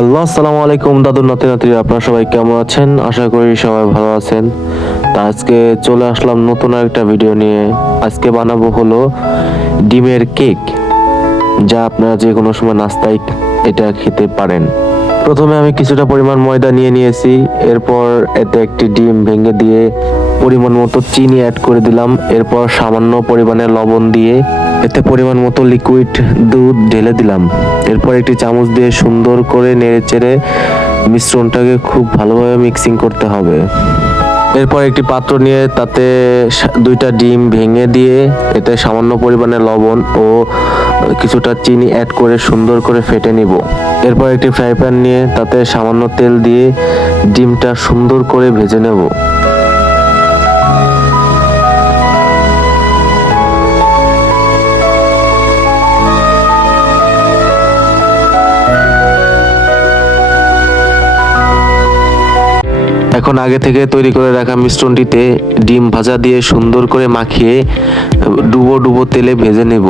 Hello আসসালামু আলাইকুম দাদুর নাতি নাতি আপনারা সবাই কেমন আছেন? আশা করি সবাই ভালো আছেন। তা আজকে চলে আসলাম নতুন একটা ভিডিও নিয়ে। আজকে বানাবো হলো ডিমের কেক, যা আপনারা যে কোনো সময় নাস্তায় এটা খেতে পারেন। প্রথমে আমি কিছুটা পরিমাণ ময়দা নিয়ে নিয়েছি, এরপর এতে একটি ডিম ভেঙে দিয়ে পরিমাণ মতো চিনি অ্যাড করে দিলাম, এরপর সামান্য পরিমাণে লবণ দিয়ে এতে পরিমাণ মতো লিকুইড দুধ ঢেলে দিলাম। এরপর একটি চামচ দিয়ে সুন্দর করে নেড়ে চেড়ে মিশ্রণটাকে খুব ভালোভাবে মিক্সিং করতে হবে। এরপর একটি পাত্র নিয়ে তাতে দুইটা ডিম ভেঙে দিয়ে এতে সামান্য পরিমাণে লবণ ও কিছুটা চিনি অ্যাড করে সুন্দর করে ফেটে নিব। এরপর একটি ফ্রাই প্যান নিয়ে তাতে সামান্য তেল দিয়ে ডিমটা সুন্দর করে ভেজে নেব। এখন আগে থেকে তৈরি করে রাখা মিশ্রণটিতে ডিম ভাজা দিয়ে সুন্দর করে মাখিয়ে ডুবো ডুবো তেলে ভেজে নেব।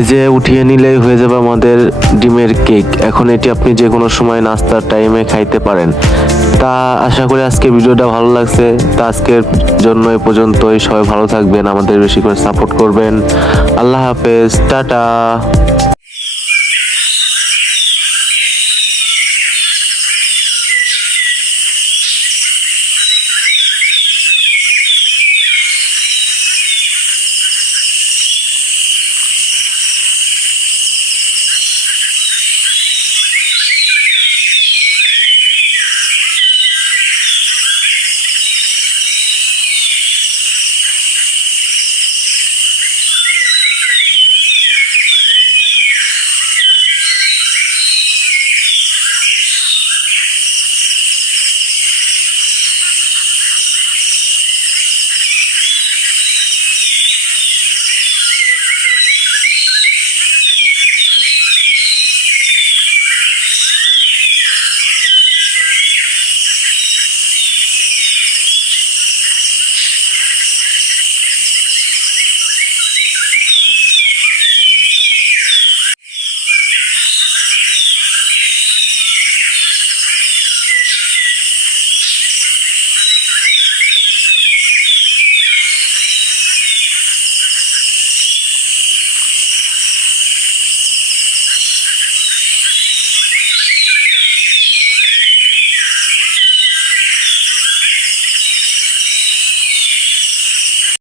ভেজে উঠিয়ে নিলেই হয়ে যাবে আমাদের ডিমের কেক। এখন এটি আপনি যে কোনো সময় নাস্তার টাইমে খাইতে পারেন। তা আশা করি আজকে ভিডিওটা ভালো লাগছে। তা আজকের জন্য এ পর্যন্তই। সবাই ভালো থাকবেন, আমাদের বেশি করে সাপোর্ট করবেন। আল্লাহ হাফেজ, টাটা। すごい。